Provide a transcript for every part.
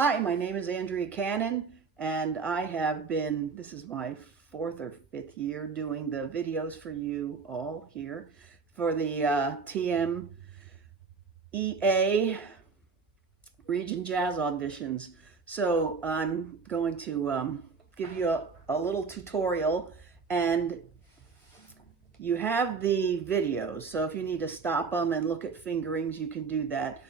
Hi, my name is Andrea Cannon, and I have been, this is my 4th or 5th year doing the videos for you all here for the TMEA Region Jazz auditions. So I'm going to give you a little tutorial, and you have the videos, so if you need to stop them and look at fingerings, you can do that.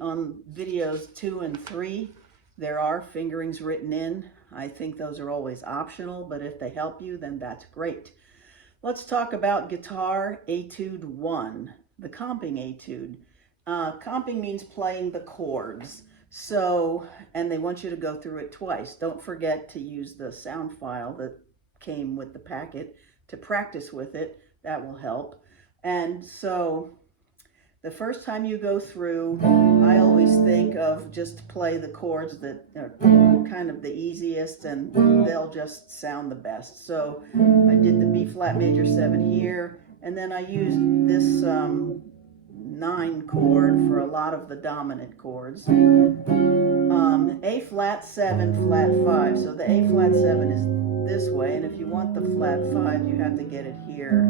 On videos 2 and 3, there are fingerings written in. I think those are always optional, but if they help you, then that's great. Let's talk about guitar Etude 1, the comping etude. Comping means playing the chords. So, and they want you to go through it twice. Don't forget to use the sound file that came with the packet to practice with it. That will help. And so the first time you go through, I always think of just play the chords that are kind of the easiest, and they'll just sound the best. So I did the B flat major 7 here, and then I used this 9 chord for a lot of the dominant chords. A flat 7, flat 5. So the A flat 7 is this way, and if you want the flat 5, you have to get it here.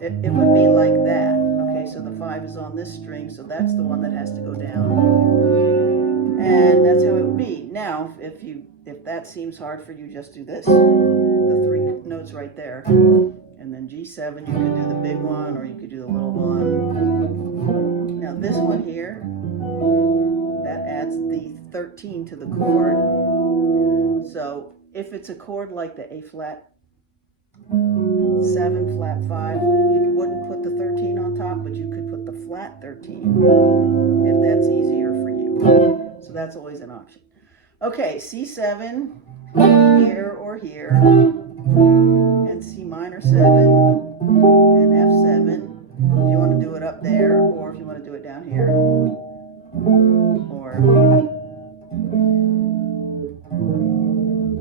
It would be like that. Okay, so the 5 is on this string, so that's the one that has to go down. And that's how it would be. Now, if that seems hard for you, just do this. The 3 notes right there. And then G7, you could do the big one, or you could do the little one. Now this one here, that adds the 13 to the chord. So if it's a chord like the A flat 7, flat 5, you wouldn't put the 13 on top, but you could put the flat 13 if that's easier for you. So that's always an option. Okay, C7 here or here, and C minor 7 and F7 if you want to do it up there, or if you want to do it down here, or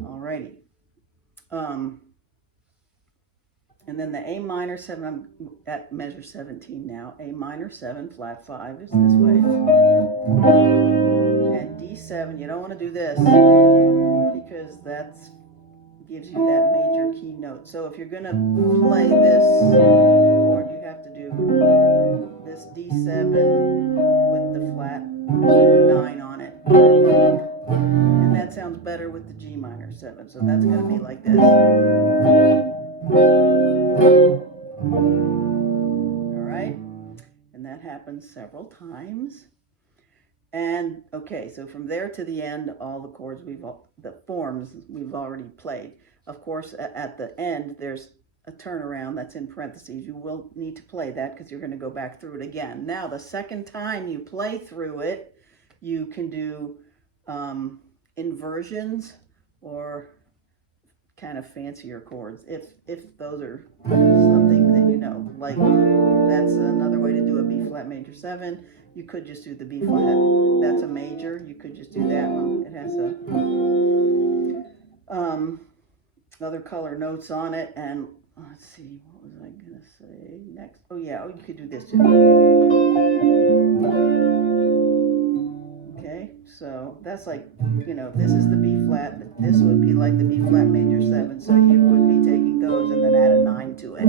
alrighty. And then the A minor 7, I'm at measure 17 now. A minor 7, flat 5 is this way. And D7, you don't want to do this because that gives you that major key note. So if you're going to play this chord, you have to do this D7 with the flat 9 on it. And that sounds better with the G minor 7. So that's going to be like this. Alright, and that happens several times. And okay, so from there to the end, all the chords the forms we've already played. Of course, at the end, there's a turnaround that's in parentheses. You will need to play that because you're going to go back through it again. Now, the second time you play through it, you can do inversions or kind of fancier chords, if those are something that you know. Like, that's another way to do a B flat major 7. You could just do the B flat. That's a major. You could just do that one. It has a other color notes on it. And let's see, what was I gonna say next? Oh yeah, you could do this too. Okay, so that's like, you know, this is the B flat. This would be like the B flat major 7. So you would be taking those and then add a 9 to it.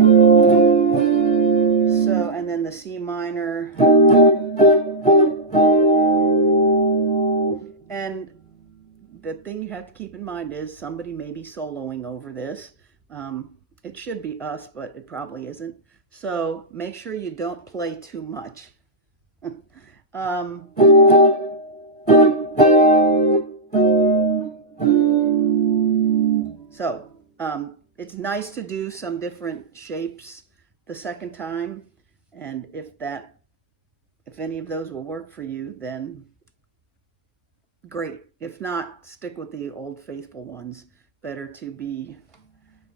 So, and then the C minor. And the thing you have to keep in mind is somebody may be soloing over this. It should be us, but it probably isn't. So make sure you don't play too much. It's nice to do some different shapes the second time, and if any of those will work for you, then great. If not, stick with the old faithful ones. Better to be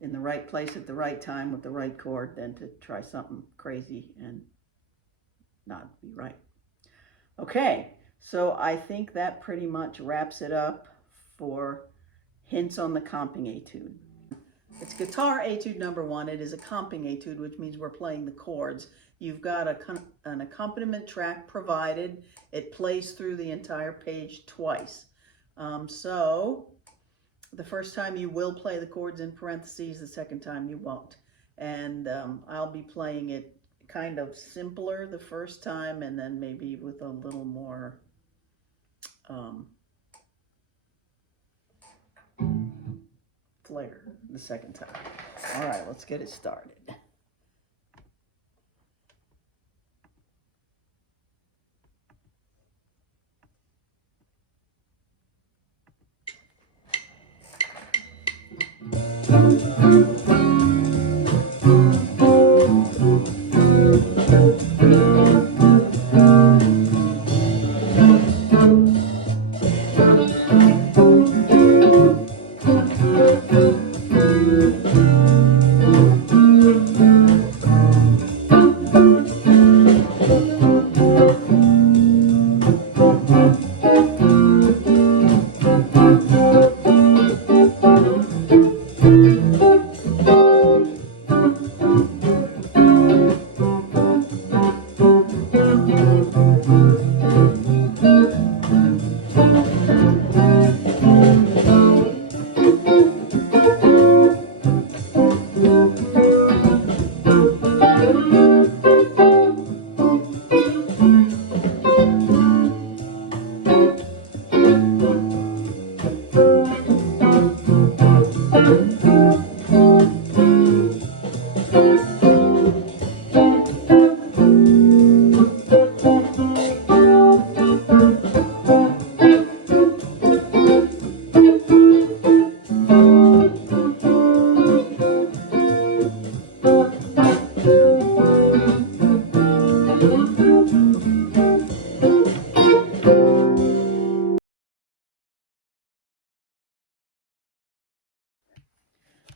in the right place at the right time with the right chord than to try something crazy and not be right. Okay, so I think that pretty much wraps it up for hints on the comping etude. It's guitar etude number 1. It is a comping etude, which means we're playing the chords. You've got an accompaniment track provided. It plays through the entire page twice. So the first time you will play the chords in parentheses, the second time you won't. And I'll be playing it kind of simpler the first time, and then maybe with a little more flair the second time. All right, let's get it started.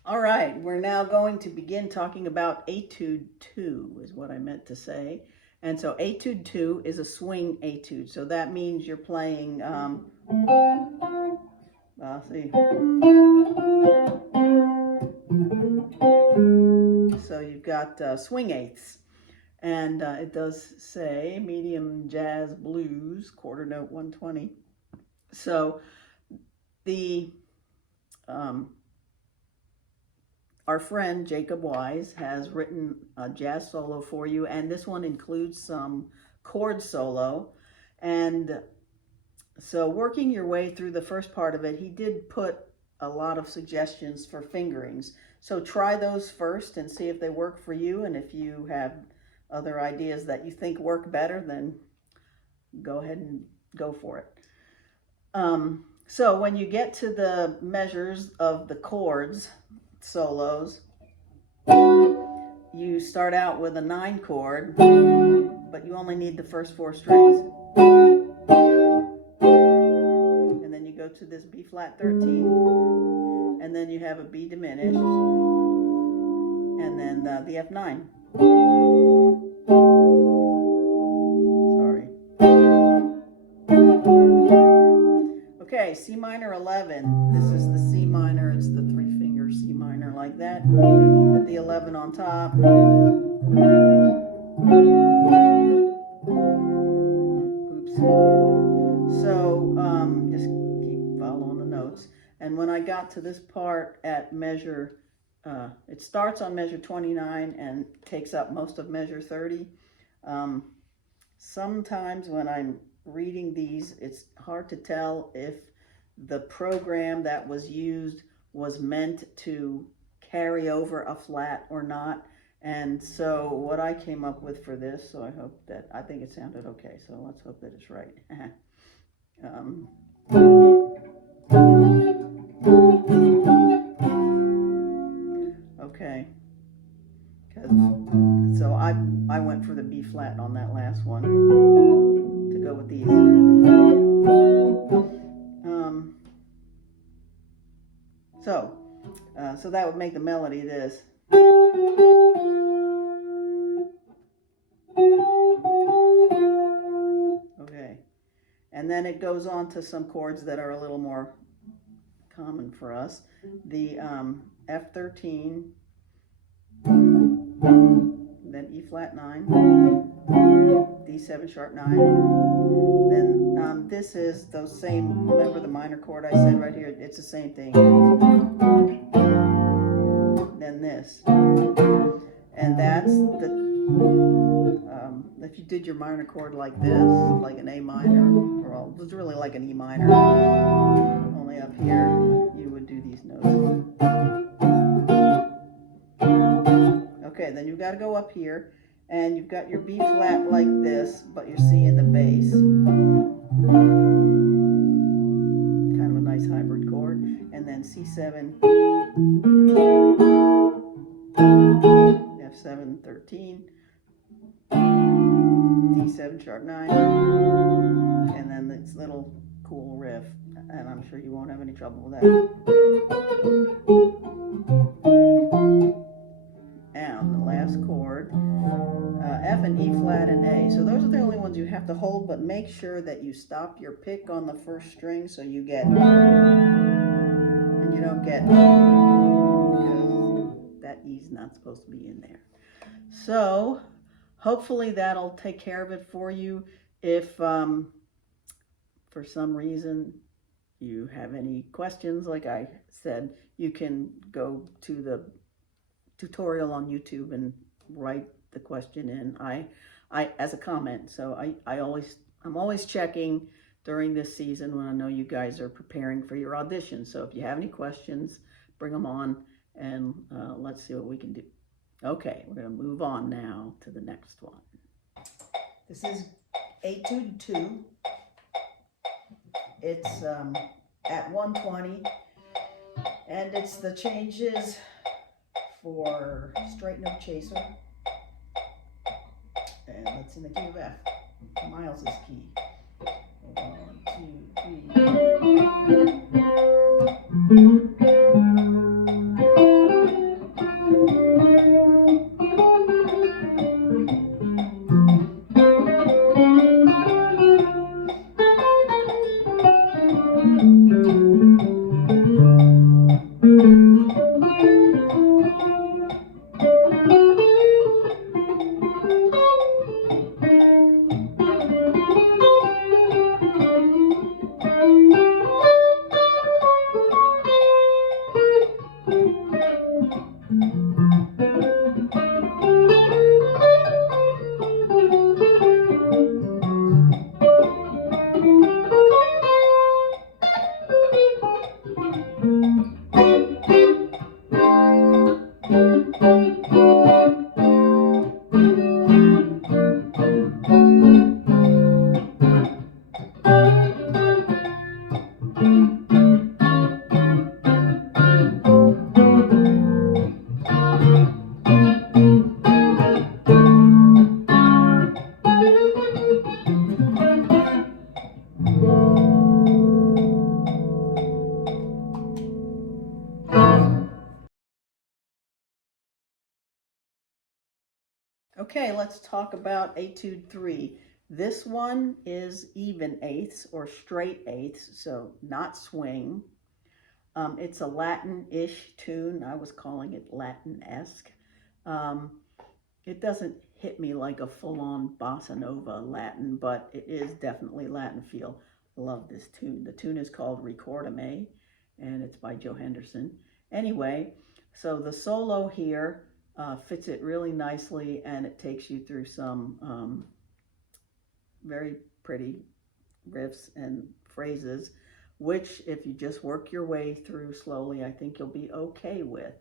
All right, we're now going to begin talking about Etude 2 is what I meant to say. And so Etude 2 is a swing etude. So that means you're playing, see. So you've got swing eighths. And it does say medium jazz blues, quarter note 120. So the our friend Jacob Wise has written a jazz solo for you, and this one includes some chord solo. And so working your way through the first part of it, he did put a lot of suggestions for fingerings. So try those first and see if they work for you, and if you have other ideas that you think work better, then go ahead and go for it. So when you get to the measures of the chords, solos, you start out with a 9 chord, but you only need the first 4 strings. And then you go to this B flat 13, and then you have a B diminished, and then the F9. Sorry. Okay, C minor 11. This is the C minor. It's the 3-finger C minor like that. Put the 11 on top. Oops. So just keep following the notes. And when I got to this part at measure, it starts on measure 29 and takes up most of measure 30. Sometimes when I'm reading these, it's hard to tell if the program that was used was meant to carry over a flat or not. And so what I came up with for this, so I think it sounded okay, so let's hope that it's right. Okay, so I went for the B flat on that last one to go with these. So that would make the melody this. Okay, and then it goes on to some chords that are a little more common for us. The F13, then E flat 9, D7 sharp 9. Then this is those same, remember the minor chord I said right here? It's the same thing. Then this. And that's the, if you did your minor chord like this, like an A minor, or it's really like an E minor, only up here, you would do these notes. Okay, then you've got to go up here, and you've got your B flat like this, but you're C in the bass. Kind of a nice hybrid chord. And then C7, F7, 13, D7 sharp 9, and then this little cool riff, and I'm sure you won't have any trouble with that. And the last chord, F and E flat and A. So those are the only ones you have to hold, but make sure that you stop your pick on the first string so you get, and you don't get, because that E's not supposed to be in there. So hopefully that'll take care of it for you. If for some reason you have any questions, like I said, you can go to the tutorial on YouTube and write the question in I as a comment. So I'm always checking during this season when I know you guys are preparing for your audition. So if you have any questions, bring them on, and let's see what we can do. Okay, we're going to move on now to the next one. This is Etude 2. It's at 120, and it's the changes for straight note chaser, and it's in the key of F, Miles's key. 1, 2, 3. Okay, let's talk about Etude 3. This one is even eighths or straight eighths, so not swing. It's a Latin-ish tune. I was calling it Latin-esque. It doesn't hit me like a full-on bossa nova Latin, but it is definitely Latin feel. I love this tune. The tune is called Record-a-Me, and it's by Joe Henderson. Anyway, so the solo here fits it really nicely, and it takes you through some very pretty riffs and phrases, which if you just work your way through slowly, I think you'll be okay with.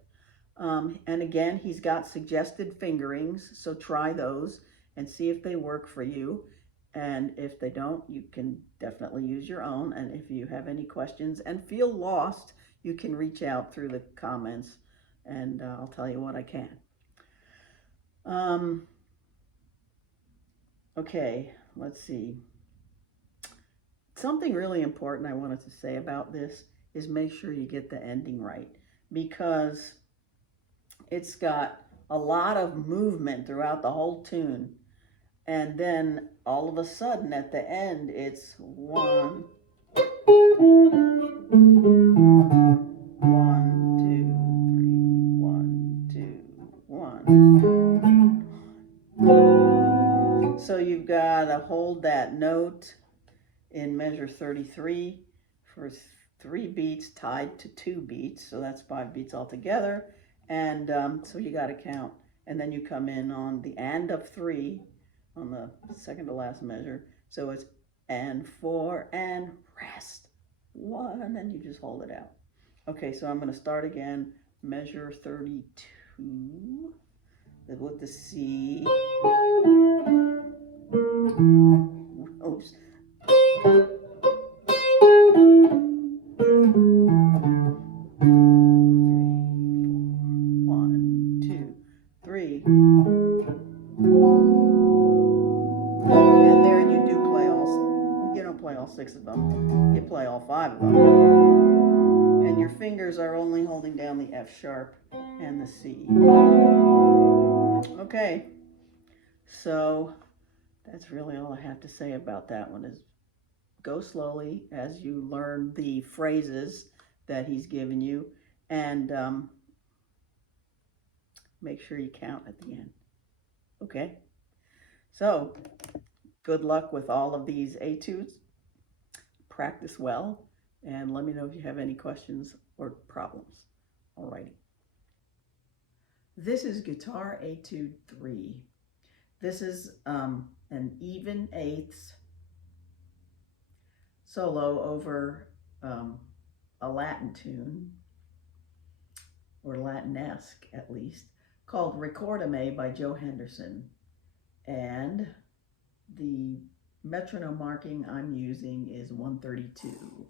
And again, he's got suggested fingerings, so try those and see if they work for you. And if they don't, you can definitely use your own. And if you have any questions and feel lost, you can reach out through the comments, and I'll tell you what I can. Okay, let's see. Something really important I wanted to say about this is make sure you get the ending right, because it's got a lot of movement throughout the whole tune, and then all of a sudden at the end it's 1, 1, 2, 3, 1, 2, 1. So you you've got to hold that note in measure 33 for 3 beats tied to 2 beats. So that's 5 beats altogether. And so you got to count. And then you come in on the and of 3 on the second to last measure. So it's and 4 and rest 1, and you just hold it out. Okay, so I'm going to start again. Measure 32 with the C. Oops. 1, 2, 3. And there you do play you don't play all 6 of them. You play all 5 of them. And your fingers are only holding down the F sharp and the C. Okay, so that's really all I have to say about that one. Is go slowly as you learn the phrases that he's given you, and make sure you count at the end. Okay, so good luck with all of these etudes. Practice well, and let me know if you have any questions or problems. Alrighty. This is Guitar Etude 3. This is an even eighths solo over a Latin tune, or Latinesque at least, called Recordame by Joe Henderson. And the metronome marking I'm using is 132.